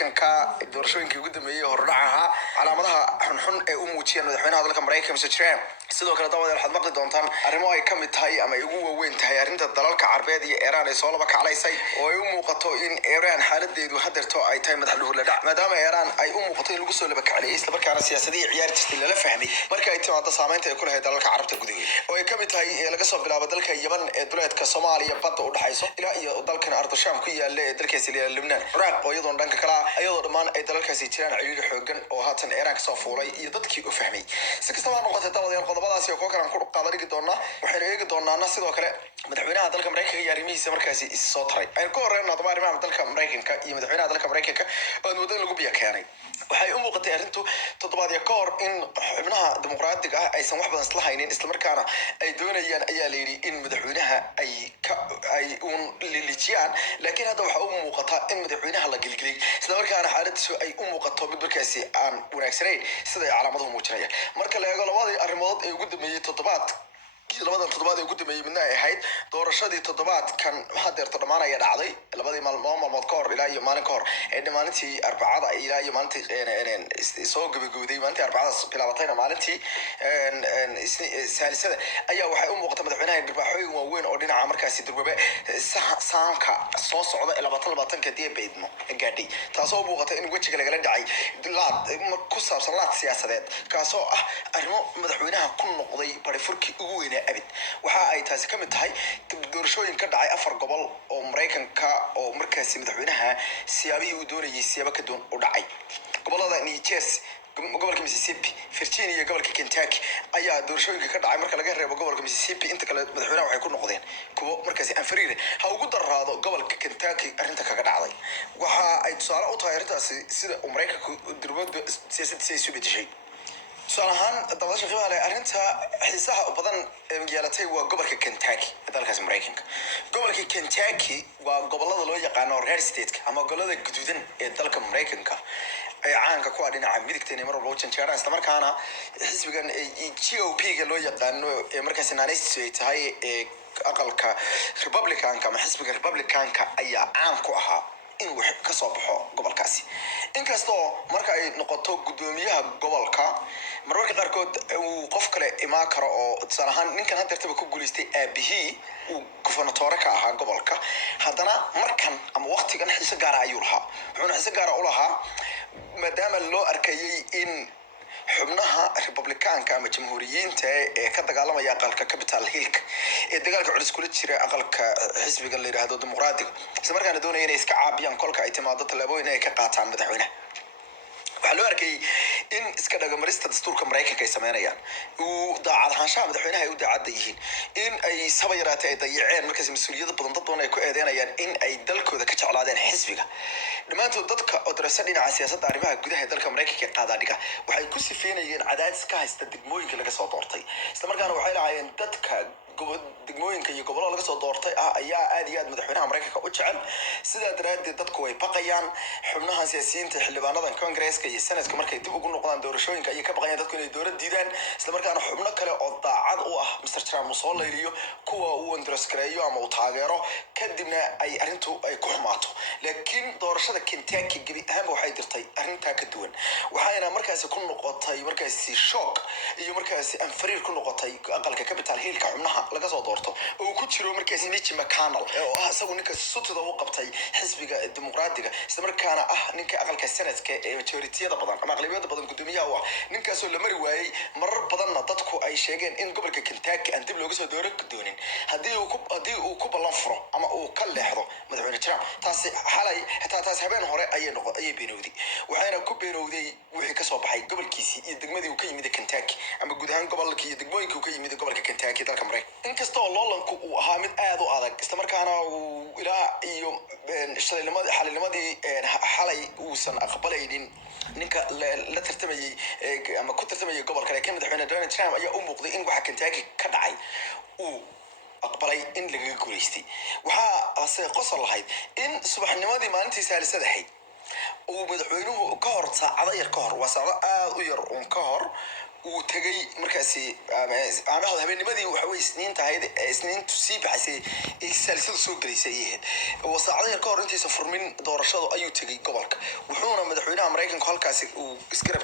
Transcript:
Mareykanka doorashooyinkii ugu dambeeyay hordhacaha calaamadaha xunxun ee u muujiyeen madaxweynaha dalka Mareykanka Mr. Trump sidoo kale dawada waxaad maqli doontaan arrimo ay ka mid tahay ama ay ugu waaweyn tahay arrinta dalalka Carbeed iyo Iran ay soo laba kaclaysay oo ay u muuqato in Iran xaaladeedu hadeerto ay tahay madax dhuur la dhac maadaama Iran ay u muuqato in lagu soo laba kaclay isla markaana siyaasadii ciyaartiisa la fahmay marka ay timaado saameynta ay ku leedahay dalalka Carabta gudaheeda oo ay ka mid tahay laga soo bilaabo dalka Yemen ee duleedka Soomaaliya badda u dhaxayso ilaa iyo dalkan Ardasham ku yaala ee dalkaasi Lebanon Iraq oo iyadoo dhanka kala ayadoo dhamaan ay dalalkaasi jiraan ciriiri xoogan oo haatan Iran ka soo fuulay iyo dadkii u fahmay si kastaba noqotay dawada qodobadaasi oo kale aan ku qaadari doonaa waxaan eegi doonaa sidoo kale madaxweynaha dalka Mareykanka iyo arrimihiisa markaasi soo taray ay ku horeeyaan arrimaha dalka Mareykanka iyo madaxweynaha dalka Mareykanka oo wadada lagu biya keenay waxay u muuqatay arrintu toddobaadyo ka hor in xubnaha dimuqraadiga ah aysan wax badan isla haynin isla markaana ay doonayaan ayaa la yiri in madaxweynaha ay lilijiyaan laakiin hadda waxa uu muuqataa in madaxweynaha la gilgilay isla markaana xaaladdiisu ay u muuqato mid markaasi aan wanaagsanayn sida ay calaamaduhu muujinayaan marka la eego labadii arrimood ee ugu dambeeyay labadan toddobaad ee ugu dambeeyay midna ay ahayd doorashadii toddobaadkan hadeerto dhamaanaya dhacday labadii maalmood ka hor ilaa iyo maalin ka hor ee maalintii Arbacada ilaa iyo maalintii soo gabagabowday maalintii Arbacada bilaabatayna maalintii saalisada ayaa waxay u muuqatay madaxweynaha dhirbaaxooyin waaweyn oo dhinaca markaasi durbabe saanka soo socda 2020 diyabeedmo gaadhay taasoo u muuqatay in wajiga lagala dhacay ku saabsan laad siyaasadeed kaasoo ah arrimo madaxweynaha ku noqday barifurkii ugu weyn abid waxa ay taasi ka mid tahay doorashooyin ka dhacay 4 gobol oo Mareykanka oo markaasi madaxweynaha siyaabihii uu doonayay siyaabo ka doon u dhacay gobolada New Jersey gobolka Mississippi Virginia iyo gobolka Kentucky ayaa doorashooyinka ka dhacay marka laga reebo gobolka Mississippi inta kale madaxweynaha waxay ku noqdeen kuwo markaasi aan fariir ha ugu daraado gobolka Kentucky arrinta kaga dhacday waxa ay tusaale u tahay arrintaasi sida Mareykanka durbaad siyaasaddiisa isu bedeshay salahan dabasha qiimaha arrinta xiisaha badan yeelatay waa gobolka Kentucky dalkaas Mareykanka gobolka Kentucky waa gobolada loo yaqaan red state ama gobolada guduudan ee dalka Mareykanka ay caanka ku ah dhinaca midigteena mar walba janjeera isla markaana xisbigan GOP ga loo yaqaan ee markaas naanaystiisu ay tahay aqalka Republicanka ama xisbiga Republicanka ayaa caan ku ahaa in wax ka soo baxo gobolkaasi inkastoo marka ay noqoto gudoomiyaha gobolka mararka qaarkood uu qof kale imaan karo oo salahan ninkan hadeertaba ku guuleystay aabihii uu gofernatore ka ahaa gobolka haddana markan ama waqtigan xiiso gaar ah ayuu lahaa wuxuuna xiiso gaar ah u lahaa maadaama loo arkayay in xubnaha Republicanka ama jamhuuriyiinta ee ka dagaalamaya aqalka Capitol Hill ee dagaalka culus kula jira aqalka xisbiga la yiraahdo dimuqraadiga isla markaana doonayay inay iska caabiyaan kolka ay timaado talaabooyin ay ka qaataan madaxweynaha waxa loo arkay in iska dhagamarista dastuurka Mareykanka ay sameynayaan uu daacad ahaanshaha madaxweynaha ay u daacad yihiin in ay sabayraatay ay dayaceen markaas mas'uuliyad badan dad badan ay ku eedeynayaan in ay dalkooda ka jeclaadeen xisbiga dhamaantood dadka oo darasa dhinaca siyaasadda arrimaha gudaha dalka Mareykanka qaadadhiga waxay ku sifeynayeen cadaadis ka haysta degmooyinka laga soo doortay isla markaana waxay lahaayeen dadka degmooyinka iyo gobolada laga soo doortay ayaa aad iyo aad madaxweynaha Mareykanka u jecel sidaa daraadeed dadku way baqayaan xubnaha siyaasiyiinta xildhibaanada Congress-ka iyo Senate-ka markay dib ugu noqdaan doorashooyinka ay ka baqayaan dadku inay doorad diidaan isla markaana xubno kale oo daacad u ah Mr. Trump soo leeyahay kuwa uu endorse-gareeyo ama uu taageero kadibna ay arrintu ay ku xumaato laakiin doorashada Kentucky gabi ahaan waxay dirtay arrinta ka duwan waxayna markaas ku noqotay markaasi shock iyo markaasi aan fariir ku noqotay aqalka Capitol Hill ka xubnaha laga soo doorto oo ku jiro markaas Mitch McConnell oo ah isagu ninka sutida u qabtay xisbiga dimuqraadiga isla markaana ah ninka aqalka Senate-ka ee majority-yada badan ama aqlabiyada badan gudoomiyaha ah ninkaas oo la mari waayay marar badanna dadku ay sheegeen in gobolka Kentucky aan dib looga soo doonin hadii uu ku ballan furo ama uu ka leexdo madaxweyne Trump taasi xalay taas habeen hore ayay beenowday waxayna ku beenowday wixii ka soo baxay gobolkiisii iyo degmadii uu ka yimid Kentucky ama guud ahaan gobolka iyo degmooyinka uu ka yimid gobolka Kentucky dalka Mareykanka inkastoo loolanku uu ahaa mid aad u adag isla markaana uu ilaa iyo xalinimadii xalay uusan aqbalaynin ninka la tartamayay ama ku tartamayay gobolka laakiin madaxweyne Donald Trump ayaa u muuqday in waxa Kentucky ka dhacay uu aqbalay in laga guuleystay waxa qosol lahayd in subaxnimadii maalintii saalisada ahayd uu madaxweynuhu ka hor saacado yar ka hor waa saacado aad u yar ka hor uu tagay markaasi aamaha habeennimadii waxa way isniin tahay isniintu sii baxay saalisada soo galeysay wasaacada ka hor intiisa furmin doorashadu ayuu tagay gobolka wuxuuna maraykanku halkaasi uu isgarab